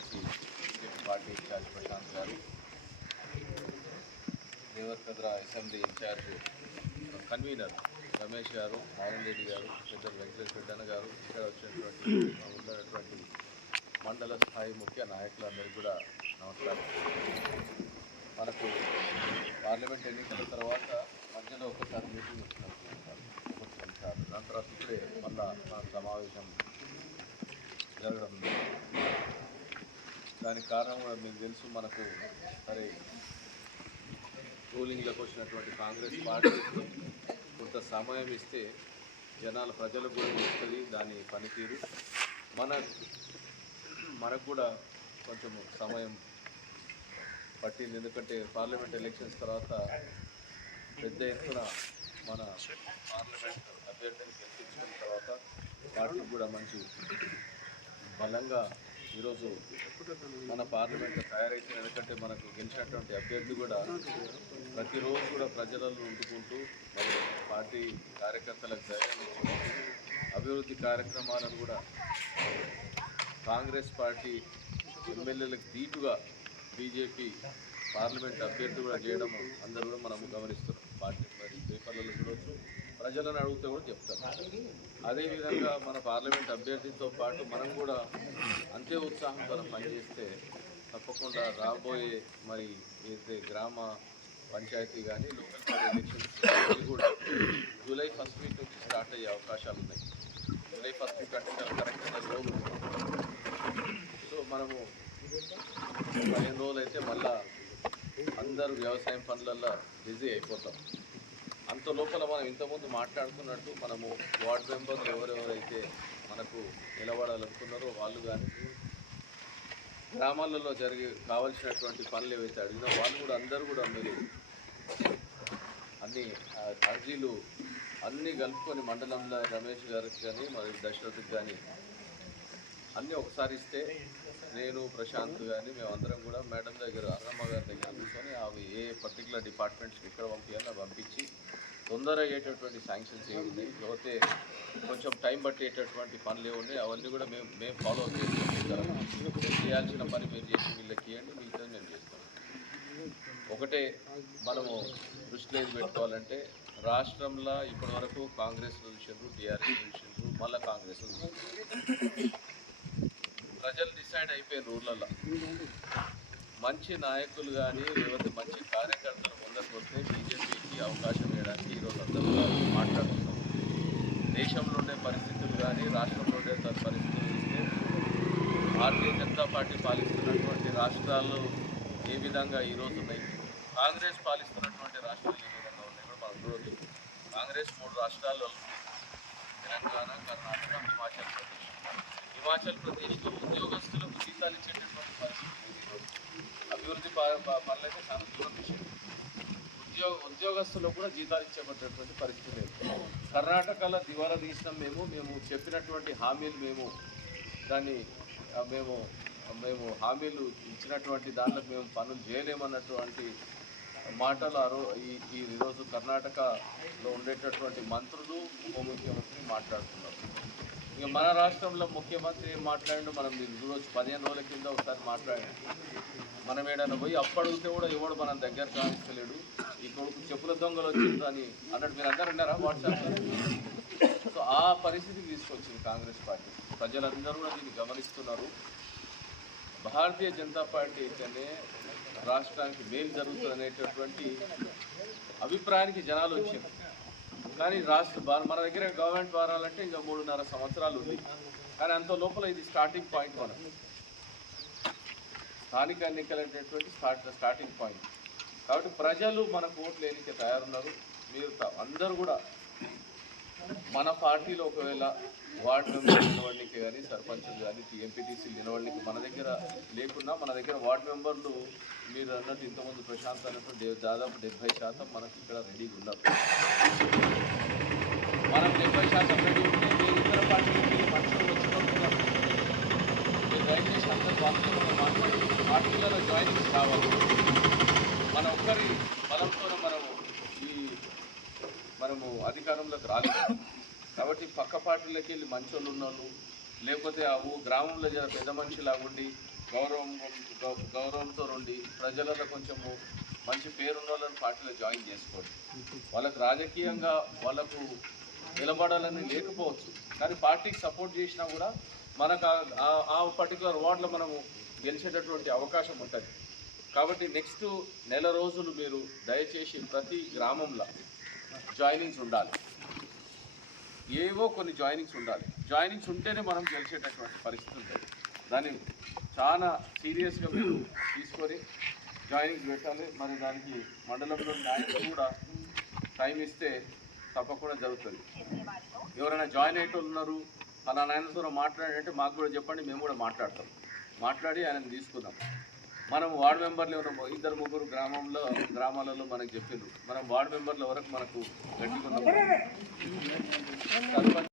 YSRCP party incharge Prashanth గారు Devarakadra assembly in charge convener Ramesh గారు నారాయణ రెడ్డి గారు పెద్దలు వెంకటేష్ పెద్దన్న గారు ఇక్కడ వచ్చినటువంటి ఉన్నటువంటి మండల స్థాయి ముఖ్య నాయకులందరికీ కూడా నమస్కారం. మనకు పార్లమెంట్ ఎన్నికల తర్వాత మధ్యలో ఒకసారి మీటింగ్ వచ్చినప్పుడు సార్ దాని తర్వాత ఇప్పుడే మళ్ళా మన సమావేశం జరగడం దానికి కారణం కూడా మీకు తెలుసు మనకు సరే రూలింగ్లోకి వచ్చినటువంటి కాంగ్రెస్ పార్టీ కొంత సమయం ఇస్తే జనాలు ప్రజలకు కూడా తెలుస్తుంది దాని పనితీరు. మన మనకు కూడా కొంచెం సమయం పట్టింది ఎందుకంటే పార్లమెంట్ ఎలక్షన్స్ తర్వాత పెద్ద ఎత్తున మన పార్లమెంట్ అభ్యర్థిని గెలిపించుకున్న తర్వాత పార్టీ కూడా మంచి బలంగా ఈరోజు మన పార్లమెంట్ తయారైతే ఎందుకంటే మనకు గెలిచినటువంటి అభ్యర్థి కూడా ప్రతిరోజు కూడా ప్రజలలో ఉంటుకుంటూ మరి పార్టీ కార్యకర్తలకు ధైర్యం అభివృద్ధి కార్యక్రమాలను కూడా కాంగ్రెస్ పార్టీ ఎమ్మెల్యేలకు దీటుగా బీజేపీ పార్లమెంట్ అభ్యర్థి కూడా చేయడం అందరూ కూడా మనము గమనిస్తున్నాం. పార్టీ మరి పేపర్లలో చూడవచ్చు ప్రజలను అడిగితే కూడా చెప్తారు. అదేవిధంగా మన పార్లమెంట్ అభ్యర్థితో పాటు మనం కూడా అంతే ఉత్సాహంతో పనిచేస్తే తప్పకుండా రాబోయే మరి ఏదైతే గ్రామ పంచాయతీ కానీ లోకల్ ఎలక్షన్స్ కూడా జూలై ఫస్ట్ వీక్ నుంచి స్టార్ట్ అయ్యే అవకాశాలు ఉన్నాయి. జూలై ఫస్ట్ వీక్ అంటే కరెక్ట్గా రోజు. సో మనము పదిహేను రోజులు అయితే మళ్ళా అందరూ వ్యవసాయం పనులల్లో బిజీ అయిపోతాం. అంత లోపల మనం ఇంతకుముందు మాట్లాడుకున్నట్టు మనము వార్డ్ మెంబర్లు ఎవరెవరైతే మనకు నిలబడాలనుకున్నారో వాళ్ళు కానీ గ్రామాలలో జరిగే కావాల్సినటువంటి పనులు ఏవైతే అడిగినా వాళ్ళు కూడా అందరూ కూడా మీరు అన్ని అర్జీలు అన్నీ కలుపుకొని మండలంలో రమేష్ గారికి కానీ మరి దశరథ్కి కానీ అన్నీ ఒకసారి ఇస్తే నేను ప్రశాంత్ కానీ మేమందరం కూడా మేడం దగ్గర అన్నమ్మ గారి దగ్గర కూర్చొని అవి ఏ పర్టికులర్ డిపార్ట్మెంట్స్కి ఎక్కడ పంపించాలో పంపించి తొందర అయ్యేటటువంటి శాంక్షన్స్ ఏమి ఉన్నాయి లేకపోతే కొంచెం టైం పట్టేటటువంటి పనులు ఏమి ఉన్నాయి అవన్నీ కూడా మేము మేము ఫాలో చేస్తాం చేయాల్సిన పని మీరు చేసి వీళ్ళకి ఇవ్వండి మిగతా నేను చేస్తాను ఒకటే మనము దృష్టిలో ఏది పెట్టుకోవాలంటే రాష్ట్రంలో ఇప్పటి వరకు కాంగ్రెస్ చూసిండ్రు టీఆర్ఎస్ చూసిండ్రు మళ్ళీ కాంగ్రెస్ చూసిండ్రు ప్రజలు డిసైడ్ అయిపోయారు ఊర్లలో. మంచి నాయకులు కానీ లేకపోతే మంచి కార్యకర్తలు ముందరికి వస్తే బీజేపీకి అవకాశం ఇవ్వడానికి ఈరోజు అందరూ మాట్లాడుతున్నాం దేశంలో ఉండే పరిస్థితులు కానీ రాష్ట్రంలో ఉండే పరిస్థితులు చూస్తే భారతీయ జనతా పార్టీ పాలిస్తున్నటువంటి రాష్ట్రాలు ఏ విధంగా ఈరోజు ఉన్నాయి? కాంగ్రెస్ పాలిస్తున్నటువంటి రాష్ట్రాలు ఏ విధంగా ఉన్నాయి కూడా మనం కాంగ్రెస్ మూడు రాష్ట్రాల్లో తెలంగాణ కర్ణాటక హిమాచల్ ప్రదేశ్. హిమాచల్ ప్రదేశ్లో ఉద్యోగస్తులకు జీతాలు ఇచ్చేటటువంటి పరిస్థితి అభివృద్ధి ప- పనులైతే చాలా దూరం విషయం ఉద్యోగ ఉద్యోగస్తులకు కూడా జీతాలు ఇచ్చేటటువంటి పరిస్థితి లేదు. కర్ణాటకలో దివాలా తీసినాం మేము మేము చెప్పినటువంటి హామీలు మేము దాన్ని మేము మేము హామీలు ఇచ్చినటువంటి దాంట్లో మేము పనులు చేయలేమన్నటువంటి మాటలు ఆరో ఈ ఈ ఈరోజు కర్ణాటకలో ఉండేటటువంటి మంత్రులు ఉప ముఖ్యమంత్రి మాట్లాడుతున్నారు. ఇక మన రాష్ట్రంలో ముఖ్యమంత్రి మాట్లాడి మనం దీన్ని చూడవచ్చు పదిహేను రోజుల కింద ఒకసారి మాట్లాడాడు. మనం ఏడైనా పోయి అప్పడిగితే కూడా ఎవడు మనం దగ్గర కానిస్తలేడు. ఈ కొడుకు చెప్పుల దొంగలు వచ్చింది అని అన్నట్టు మీరు అందరు అన్నారా వాట్సాప్లో? సో ఆ పరిస్థితికి తీసుకొచ్చింది కాంగ్రెస్ పార్టీ. ప్రజలందరూ కూడా దీన్ని గమనిస్తున్నారు. భారతీయ జనతా పార్టీ అయితేనే రాష్ట్రానికి మేలు జరుగుతుంది అనేటటువంటి అభిప్రాయానికి జనాలు వచ్చారు కానీ రాష్ట్ర భార మన దగ్గర గవర్నమెంట్ మారాలంటే ఇంకా మూడున్నర సంవత్సరాలు ఉంది. కానీ అంత లోపల ఇది స్టార్టింగ్ పాయింట్ మనం. స్థానిక ఎన్నికలు అనేటువంటి స్టార్ట్ స్టార్టింగ్ పాయింట్ కాబట్టి ప్రజలు మనకు ఓట్లు ఎన్నిక తయారున్నారు. మీరు అందరూ కూడా మన పార్టీలో ఒకవేళ వార్డు మెంబర్ నిలవడానికి కానీ సర్పంచ్ కానీ ఎంపీటీసీలు నిలవడానికి మన దగ్గర లేకున్నా మన దగ్గర వార్డు మెంబర్లు మీరు అన్నట్టు ఇంతకుముందు ప్రశాంత్ అన్నట్టు దాదాపు డెబ్బై శాతం మనకి ఇక్కడ రెడీగా ఉన్నారు మనం డెబ్బై శాతం రెడీ ఉంటే మీరు ఇతర పార్టీలకి మనుషులు వచ్చినప్పుడు మీరు దయచేసి అందరూ వాళ్ళతో మనం మాట్లాడి పార్టీలలో జాయినింగ్ కావాలి. మన ఒక్కరి బలంతో మనము ఈ మనము అధికారంలోకి రాలేదు కాబట్టి పక్క పార్టీలకి వెళ్ళి మంచోళ్ళు ఉన్నోళ్ళు లేకపోతే ఆ ఊ గ్రామంలో జర పెద్ద మనిషిలా ఉండి గౌరవం గౌరవంతో ఉండి ప్రజలలో కొంచెము మంచి పేరున్న వాళ్ళని పార్టీలో జాయిన్ చేసుకోండి. వాళ్ళకు రాజకీయంగా వాళ్ళకు నిలబడాలని లేకపోవచ్చు. కానీ పార్టీకి సపోర్ట్ చేసినా కూడా మనకు ఆ- పర్టికులర్ వార్డులో మనము గెలిచేటటువంటి అవకాశం ఉంటుంది. కాబట్టి నెక్స్ట్ నెల రోజులు మీరు దయచేసి ప్రతి గ్రామంలో జాయినింగ్స్ ఉండాలి. ఏవో కొన్ని జాయినింగ్స్ ఉండాలి. జాయినింగ్స్ ఉంటేనే మనం గెలిచేటటువంటి పరిస్థితి ఉంటుంది. దాన్ని చాలా సీరియస్గా మీరు తీసుకొని జాయినింగ్స్ పెట్టాలి. మరి దానికి మండలంలో నాయకులు కూడా టైం ఇస్తే తప్పకుండా జరుగుతుంది. ఎవరైనా జాయిన్ అయ్యేటోళ్ళు ఉన్నారు మన నాయనతో మాట్లాడంటే మాకు కూడా చెప్పండి మేము కూడా మాట్లాడతాం. మాట్లాడి ఆయన తీసుకుందాం. మనం వార్డు మెంబర్లు ఎవరు ఇద్దరు ముగ్గురు గ్రామంలో గ్రామాలలో మనకు చెప్పిండ్రు. మనం వార్డు మెంబర్ల వరకు మనకు గట్టిగా